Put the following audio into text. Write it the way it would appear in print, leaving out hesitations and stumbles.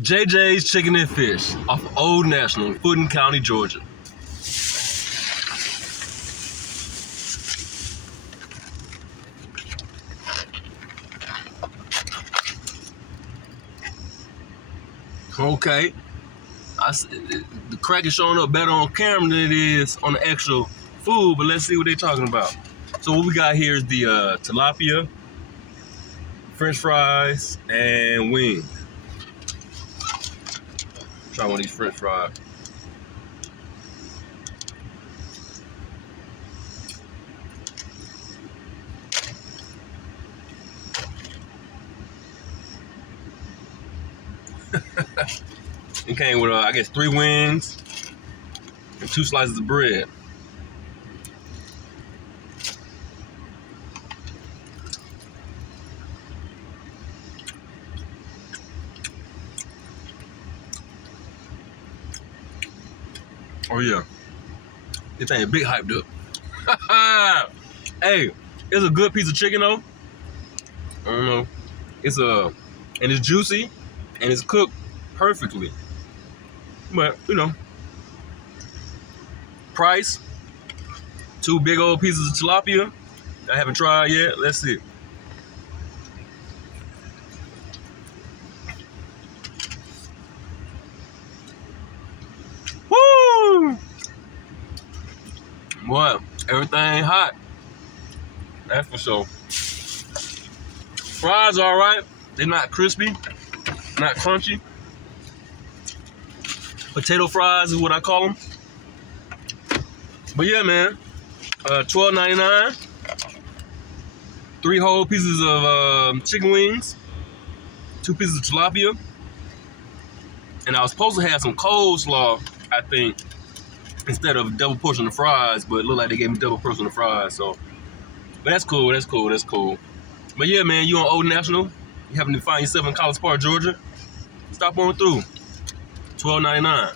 JJ's Chicken and Fish off of Old National in Fulton County, Georgia. Okay, the crack is showing up better on camera than it is on the actual food, but let's see what they're talking about. So what we got here is the tilapia, French fries, and wings. Try one of these French fries. It came with, I guess, 3 wings and 2 slices of bread. Oh yeah, this thing big hyped up. Hey, it's a good piece of chicken though. I don't know. And it's juicy and it's cooked perfectly. But you know, price, 2 big old pieces of tilapia. I haven't tried yet. Let's see. Woo! Boy, everything hot. That's for sure. Fries are alright. They're not crispy, not crunchy. Potato fries is what I call them. But yeah, man, $12.99. 3 whole pieces of chicken wings, 2 pieces of tilapia, and I was supposed to have some coleslaw, I think, instead of double portion of fries, but it looked like they gave me double portion of fries. So, but that's cool. That's cool. That's cool. But yeah, man, you on Old National? You happen to find yourself in College Park, Georgia? Stop on through. $12.99.